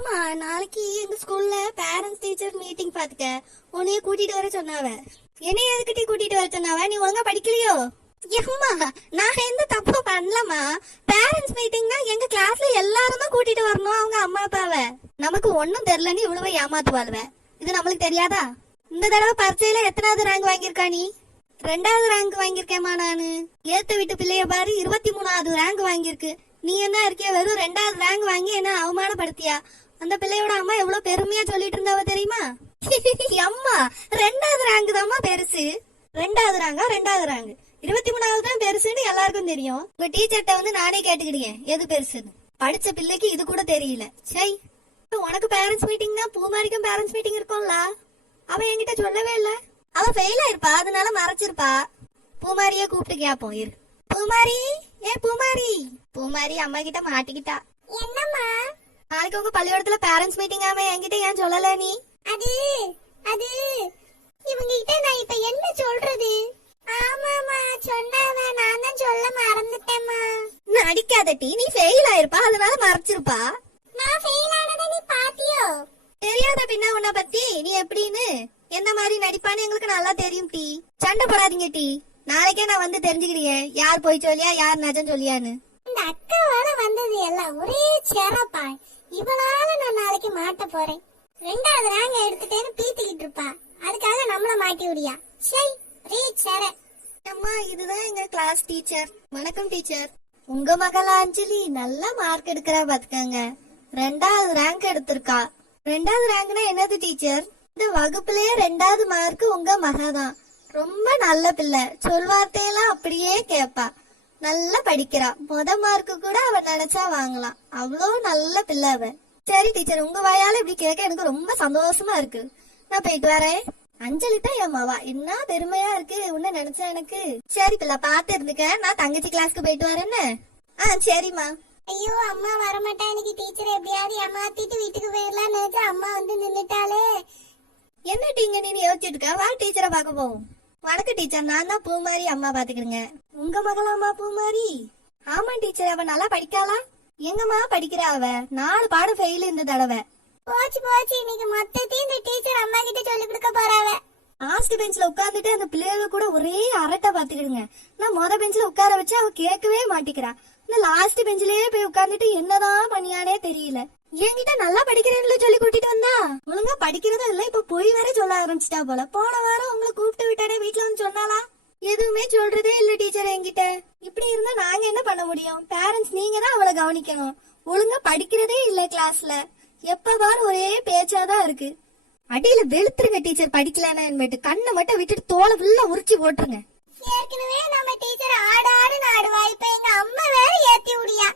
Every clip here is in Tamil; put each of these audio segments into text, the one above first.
அம்மா நாளைக்கு எங்க ஸ்கூல்ல பேரண்ட்ஸ் டீச்சர் மீட்டிங் பாத்துக்க உன்னைய கூட்டிட்டு வர சொன்னாவ. என்னைய எதுக்கிட்டே கூட்டிட்டு வர சொன்னாவ? நீ ஒழுங்கா படிக்கலையோ? அம்மா நான் எந்த தப்பு பண்ணலமா. பேரண்ட்ஸ் மீட்டிங்னா எங்க கிளாஸ்ல எல்லாரும் தான் கூட்டிட்டு வரணும் அவங்க அம்மா அப்பாவை. நமக்கு ஒன்னும் தெரியலன்னு இவ்வளவு ஏமாத்துவாளுவ. இது நம்மளுக்கு தெரியாதா? இந்த தடவை பரீட்சையில எத்தனாவது ரேங்க் வாங்கியிருக்கா நீ? 2வது ரேங்க் வாங்கியிருக்கேமா நானு. ஏத்த வீட்டு பிள்ளைய பாரு 23வது ரேங்க் வாங்கியிருக்கு. நீ என்ன இருக்கிய வெறும் 2வது ரேங்க் வாங்கி என்ன அவமானப்படுத்தியா? அந்த பிள்ளையோட அம்மா எவ்வளவு பெருமையா சொல்லிட்டு இருந்தாவ தெரியுமா? அம்மா 2வது ரேங்க் தான்மா பெருசு. 2வது ரேங்க் 23வது தான் பெருசுன்னு எல்லாருக்கும் தெரியும். உங்க டீச்சர்ட்ட வந்து நானே கேட்டுக்கிட்டேன் எது பெருசுன்னு. படிச்ச பிள்ளைக்கு இது கூட தெரியல. சரி உனக்கு பேரண்ட்ஸ் மீட்டிங்னா பூமாரிக்கும் பேரண்ட்ஸ் மீட்டிங் இருக்கும்ல. அவ என்கிட்ட சொல்லவே இல்ல. அவ ஃபெயில் ஆயிருப்பா, அதனால மறைச்சிருப்பா. பூமாரியே கூப்பிட்டு கேப்போம் இரு. பூமாரி, ஏ பூமாரி. பூமாரி அம்மா கிட்ட மாட்டிக்கிட்டா. என்னம்மா? நாளைக்கு உங்க பள்ளிக்கூடத்துல பேரண்ட்ஸ் மீட்டிங் ஆமா, என்கிட்ட ஏன் சொல்லல நீ? அது அது இவங்க கிட்ட நான் இப்ப என்ன சொல்றது? ஆமாமா சொன்னாவ, நான் தான் சொல்ல மறந்துட்டேம்மா. நடிக்காத டி, நீ ஃபெயில் ஆயிருப்பா அதனால மறைச்சிருப்பா. நான் ஃபெயில் ஆனத நீ பாத்தியோ? தெரியாத பின்ன உன்னை பத்தி நீ எப்படின்னு எந்த மாதிரி நடிப்பான்னு எங்களுக்கு நல்லா தெரியும் டி. சண்டை போடாதீங்க டி. நாளைக்கே நான் வந்து தெரிஞ்சுக்கிறேன் யார் போய் சொல்லியா யார் நஜம் சொல்லியான்னு. இந்த அக்காவால வந்தது எல்லாம் ஒரே சேரப்பா. இவளால நான் நாளைக்கு மாட்ட போறேன். 2வது ரேங்க் எடுத்துட்டேன்னு பீத்திக்கிட்டு இருப்பா. அதுக்காக நம்மள மாட்டி விடியா? சரி ரீச் சேர. அம்மா இதுதான் எங்க கிளாஸ் டீச்சர். வணக்கம் டீச்சர். உங்க மகள் அஞ்சலி நல்ல மார்க் எடுக்கிறா பாத்துக்கங்க. 2வது ரேங்க் எடுத்திருக்கா. 2வது ரேங்க்னா என்னது டீச்சர்? இந்த வகுப்புலயே 2வது மார்க் உங்க மகதான். ரொம்ப நல்ல பிள்ளை. சொல்வார்த்தையெல்லாம் அப்படியே கேப்பா. நல்லா படிக்கிறா. மார்க்கு கூட அவ நினைச்சா வாங்கலாம். அவ்வளோ நல்ல பிள்ளை அவ. சரி டீச்சர், உங்க வாயால இப்படி கேட்க எனக்கு ரொம்ப சந்தோஷமா இருக்கு. நான் போயிட்டு வரேன். அஞ்சலி தான் என் மாவா. என்ன பெருமையா இருக்கு உன்ன நினைச்சா எனக்கு. சரி பிள்ளை பாத்து இருந்துக்க. நான் தங்கச்சி கிளாஸ்க்கு போயிட்டு வரேன்னு. சரிம்மா. ஐயோ அம்மா வரமாட்டா. எனக்கு டீச்சர் எப்படியாவது ஏமாத்திட்டு வீட்டுக்கு போயிடலாம் நினைச்சா அம்மா வந்து நின்னுட்டாலே. என்ன டீங்க நீ யோசிச்சுட்டு இருக்க? வா டீச்சரை பார்க்க போவோம். வணக்கம் டீச்சர், நான் தான் பூமாரி அம்மா பாத்துக்கிறேங்க. உங்க மகளாமா பூமாரி? ஆமா டீச்சர், அவ நல்லா படிக்காளா? எங்கம்மா படிக்கிறா அவ? 4 பாடம் ஃபெயில் இந்த தடவை. போச்சு இன்னைக்கு மொத்தத்தையும் இந்த டீச்சர் அம்மா கிட்ட சொல்லி கொடுக்க போறாவ. லாஸ்ட் பெஞ்ச்ல உட்கார்ந்துட்டு அந்த பிள்ளைங்க கூட ஒரே அரட்டை பாத்துக்கிடுங்க. நான் பெஞ்ச்ல உட்கார வச்சு அவ கேட்கவே மாட்டிக்கிறா. இந்த லாஸ்ட் பெஞ்சிலேயே போய் உட்கார்ந்துட்டு என்னதான் பண்ணியானே தெரியல. என்கிட்ட நல்லா படிக்கிறேன்னு சொல்லி கூட்டிட்டு வந்தா ஒழுங்கா படிக்கிறதும் இல்ல. இப்ப போய் வர சொல்ல ஆரம்பிச்சிட்டா போல. போன வாரம் உங்களை கூப்பிட்டு விட்டானே வீட்டுல வந்து சொன்னாலா? எதுவுமே சொல்றதே இல்ல டீச்சர் என்கிட்ட. இப்படி இருந்தா நாங்க என்ன பண்ண முடியும்? பேரண்ட்ஸ் நீங்க தான் அவளை கவனிக்கணும். ஒழுங்கா படிக்கிறதே இல்ல கிளாஸ்ல. எப்ப பாரு ஒரே பேச்சாதான் இருக்கு. அடியில வெளுத்துருங்க டீச்சர் படிக்கலன்னு. கண்ணை மட்டும் விட்டுட்டு தோலை ஃபுல்லா உரிச்சு போட்டுருங்க. ஏற்கனவே நம்ம டீச்சர் ஆடாடுன்னு ஆடுவா. இப்ப எங்க அம்மா வேற ஏத்தி விடியா.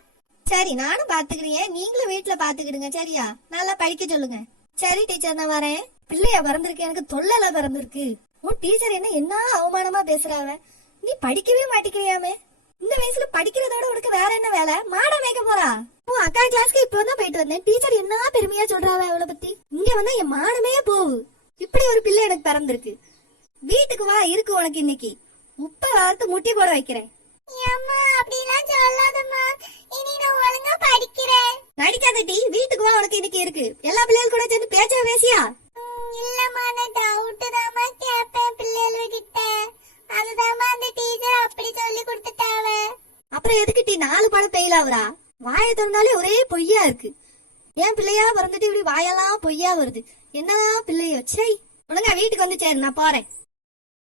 சரி நானும் பாத்துக்கிறேன், நீங்களும் வீட்டுல பாத்துக்கிடுங்க சரியா? நல்லா படிக்க சொல்லுங்க. சரி டீச்சர் நான் வரேன். பிள்ளையா பிறந்திருக்கு, எனக்கு தொல்லை பிறந்திருக்கு. உன் டீச்சர் என்ன அவமானமா பேசுறாவ? நீ படிக்கவே மாட்டிக்கிறியாமே. இந்த வயசுல படிக்கிறதோட உனக்கு வேற என்ன வேலை? மாடா மேய்க்க போறா? உன் அக்கா கிளாஸ்க்கு இப்பதான் போயிட்டு வந்தேன். டீச்சர் என்ன பெருமையா சொல்றாவ அவளை பத்தி. இங்க வந்தா என் மானமே போகு. இப்படி ஒரு பிள்ளை எனக்கு பிறந்திருக்கு. வீட்டுக்கு வா, இருக்கு உனக்கு இன்னைக்கு. உப்ப வார்த்து முட்டி போட வைக்கிறேன். அம்மா அப்படிலாம் சொல்லாதம்மா. இனி நான் ஒழுங்கா படிக்கிறேன். நடிக்காத டி, வீட்டுக்கு வா, உனக்கு இன்னைக்கு இருக்கு. எல்லா பிள்ளைகள் கூட சேர்ந்து பேச்ச பேசியா? இல்லம்மா நான் டவுட் தாமா கேப்பேன் பிள்ளைகள் கிட்ட. அதுதாம்மா அந்த டீச்சர் அப்படி சொல்லி கொடுத்துட்டாவ. அப்புறம் எதுக்கு டி 4 பாடம் ஃபெயில் ஆகுறா? வாயை திறந்தாலே ஒரே பொய்யா இருக்கு. ஏன் பிள்ளையா பிறந்துட்டு இப்படி வாயெல்லாம் பொய்யா வருது? என்ன பிள்ளையோ? சை, ஒழுங்கா வீட்டுக்கு வந்து சேரு, நான் போறேன்.